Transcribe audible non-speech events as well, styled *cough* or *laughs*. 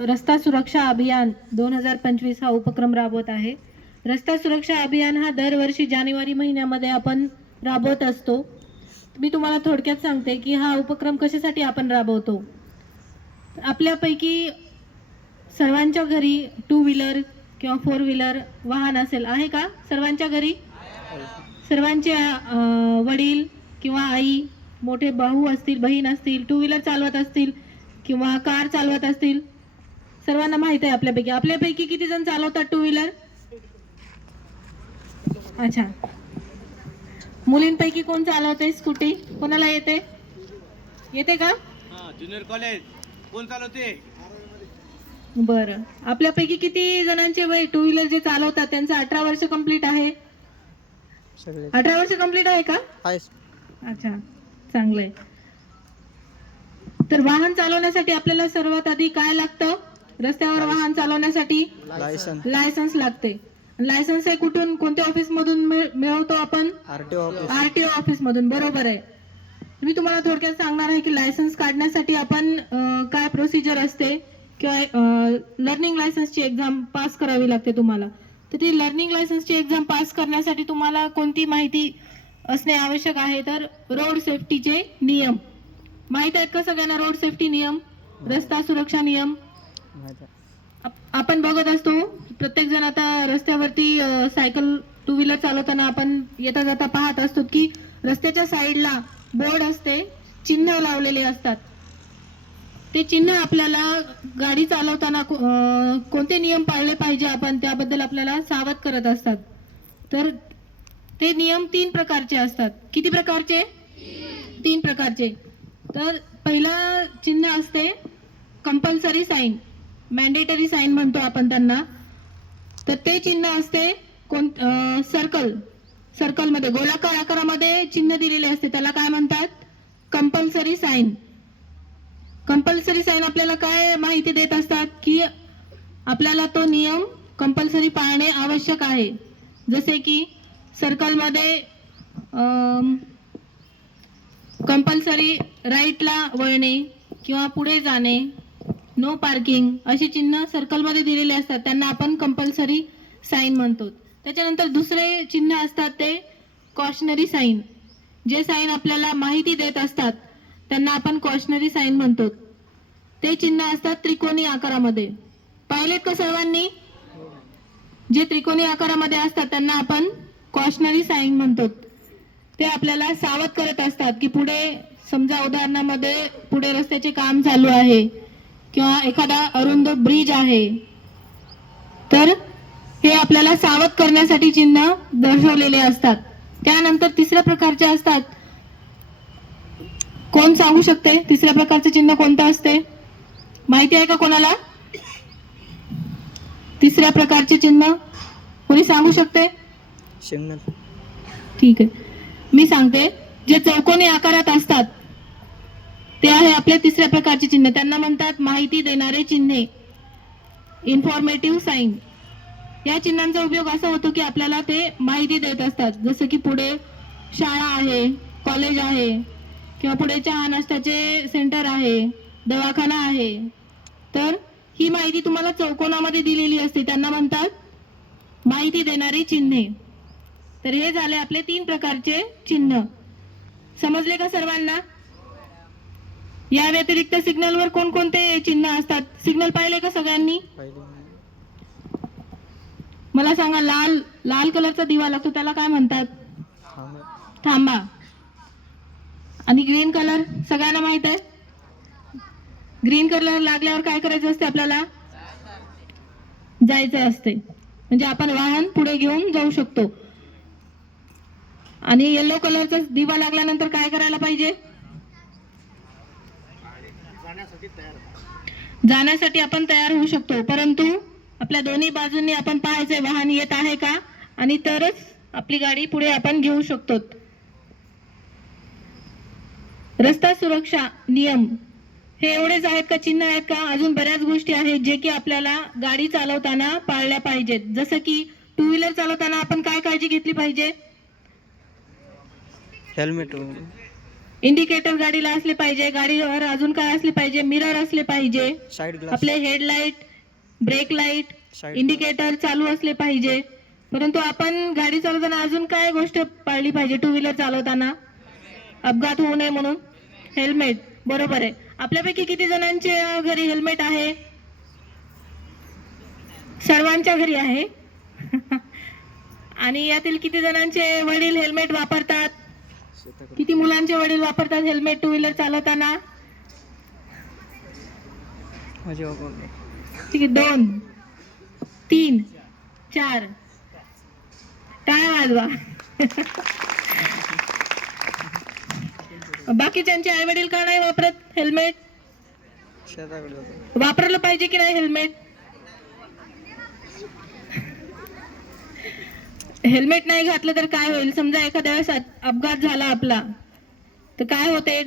रस्ता सुरक्षा अभियान दोन हजार पंचवीस हा उपक्रम राबवत आहे. रस्ता सुरक्षा अभियान हा दरवर्षी जानेवारी महिन्यामध्ये आपण राबवत असतो. मी तुम्हाला थोडक्यात सांगते की हा उपक्रम कशासाठी आपण राबवतो. आपल्यापैकी सर्वांच्या घरी टू व्हीलर किंवा फोर व्हीलर वाहन असेल. आहे का? सर्वांच्या घरी? सर्वांचे वडील किंवा आई मोठे भाऊ असतील बहीण असतील टू व्हीलर चालवत असतील किंवा कार चालवत असतील सर्वांना माहीत आहे आपल्यापैकी. आपल्यापैकी किती जण चालवतात टू व्हीलर अच्छा. मुलींपैकी कोण चालवते स्कूटी कोणाला येते? येते का? ज्युनियर कॉलेज कोण चालवते? बरं. आपल्यापैकी किती जणांचे वय टू व्हीलर जे चालवतात? त्यांचं अठरा वर्ष कंप्लीट आहे? सगळे. अठरा वर्ष कंप्लीट आहे का? अच्छा. चांगलंय. तर वाहन चालवण्यासाठी आपल्याला सर्वात आधी काय लागतं? रस्त्यावर वाहन चालवण्यासाठी लायसन लायसन्स लागते. लायसन्स हे कुठून कोणत्या ऑफिस मधून मिळ- मिळवतो आपण? आरटीओ ऑफिस मधून बरोबर आहे. मी तुम्हाला थोडक्यात सांगणार आहे की लायसन्स काढण्यासाठी आपण काय प्रोसिजर असते किंवा लर्निंग लायसन्सची एक्झाम पास करावी लागते तुम्हाला. तर ती लर्निंग लायसन्सची एक्झाम पास करण्यासाठी तुम्हाला कोणती माहिती असणे आवश्यक आहे? तर रोड सेफ्टीचे नियम. माहीत आहेत का सगळ्यांना रोड सेफ्टी नियम? रस्ता सुरक्षा नियम? आपण बघत असतो प्रत्येक जण आता रस्त्यावरती सायकल टू व्हीलर चालवताना आपण येता जाता पाहत असतो की रस्त्याच्या साईडला बोर्ड असते चिन्ह लावलेले असतात. ते चिन्ह आपल्याला गाडी चालवताना कोणते नियम पाळले पाहिजे आपण त्याबद्दल आपल्याला सावध करत असतात. तर ते नियम तीन प्रकारचे असतात. किती प्रकारचे? तीन प्रकारचे. तर पहिला चिन्ह असते कंपल्सरी साईन मॅन्डेटरी साईन म्हणतो आपण त्यांना. तर ते चिन्ह असते कोण सर्कल सर्कलमध्ये गोलाकार आकारामध्ये चिन्ह दिलेले असते. त्याला काय म्हणतात? कंपल्सरी साईन कंपल्सरी साईन आपल्याला काय माहिती देत असतात? की आपल्याला तो नियम कंपल्सरी पाळणे आवश्यक आहे. जसे की सर्कलमध्ये कंपल्सरी राईटला वळणे किंवा पुढे जाणे नो पार्किंग अशी चिन्ह सर्कलमध्ये दिलेले असतात. त्यांना आपण कंपल्सरी साईन म्हणतो. त्याच्यानंतर दुसरे चिन्ह असतात ते कॉशनरी साईन जे साईन आपल्याला माहिती देत असतात त्यांना आपण कॉशनरी साईन म्हणतो. ते चिन्ह असतात त्रिकोणी आकारामध्ये. पाहिलेत का सर्वांनी? जे त्रिकोणी आकारामध्ये असतात त्यांना आपण कॉशनरी साईन म्हणतो. ते आपल्याला सावध करत असतात की पुढे समजा उदाहरणामध्ये पुढे रस्त्याचे काम चालू आहे. किंवा एखादा अरुंद ब्रिज आहे तर हे आपल्याला सावध करण्यासाठी चिन्ह दर्शवलेले असतात. त्यानंतर तिसऱ्या प्रकारचे असतात. कोण सांगू शकते? तिसऱ्या प्रकारचे चिन्ह कोणतं असते? माहिती आहे का कोणाला? तिसऱ्या प्रकारचे चिन्ह? कोणी सांगू शकते? ठीक आहे. मी सांगते जे चौकोनी आकारात असतात ते आहे आपले तिसऱ्या प्रकारचे चिन्ह. त्यांना म्हणतात माहिती देणारे चिन्हे. इन्फॉर्मेटिव्ह साईन या चिन्हांचा उपयोग असा होतो की आपल्याला ते माहिती देत असतात. जसं की पुढे शाळा आहे कॉलेज आहे किंवा पुढे चहा नाश्त्याचे सेंटर आहे दवाखाना आहे. तर ही माहिती तुम्हाला चौकोनामध्ये दिलेली असते. त्यांना म्हणतात माहिती देणारी चिन्हे. तर हे झाले आपले तीन प्रकारचे चिन्ह. समजले का सर्वांना? या व्यतिरिक्त सिग्नलवर कोणकोणते चिन्ह असतात? सिग्नल पाहिले का सगळ्यांनी? मला सांगा लाल लाल कलरचा दिवा लागतो त्याला काय म्हणतात? थांब. थांबा. आणि ग्रीन कलर सगळ्यांना माहीत आहे? ग्रीन कलर लागल्यावर काय करायचं असते आपल्याला? जायचं असते. म्हणजे आपण वाहन पुढे घेऊन जाऊ शकतो. आणि येलो कलरचा दिवा लागल्यानंतर काय करायला पाहिजे? जाण्यासाठी आपण तयार होऊ शकतो परंतु आपल्या दोन्ही बाजूंनी आपण पाहायचंय वाहन येत आहे का? आणि तरच आपली गाडी पुढे आपण घेऊ शकतो. रस्ता सुरक्षा नियम हे एवढेच आहेत का चिन्ह आहेत का? अजून बऱ्याच गोष्टी आहेत जे की आपल्याला गाडी चालवताना पाळल्या पाहिजेत. जसं की टू व्हीलर चालवताना आपण काय काळजी घेतली पाहिजे? हेल्मेट इंडिकेटर गाडीला असले पाहिजे गाडीवर अजून काय असले पाहिजे मिरर असले पाहिजे आपले हेडलाईट ब्रेक लाइट इंडिकेटर चालू असले पाहिजे. परंतु आपण गाडी चालवताना अजून काय गोष्ट पाळली पाहिजे टू व्हीलर चालवताना? अपघात होऊ नये म्हणून. हेल्मेट बरोबर आहे. आपल्यापैकी किती जणांचे घरी हेल्मेट आहे? सर्वांच्या घरी आहे. *laughs* आणि यातील किती जणांचे वडील हेल्मेट वापरतात? किती मुलांचे वडील वापरतात हेल्मेट टू व्हीलर चालवताना? ठीक आहे दोन तीन चार. टाळ्या वाजवा. बाकीच्यांचे आई वडील का नाही वापरत हेल्मेट वापरलं पाहिजे की नाही हेल्मेट हेल्मेट नाही घातलं तर काय होईल? समजा एखाद्या वेळेस अपघात झाला आपला तर काय होते?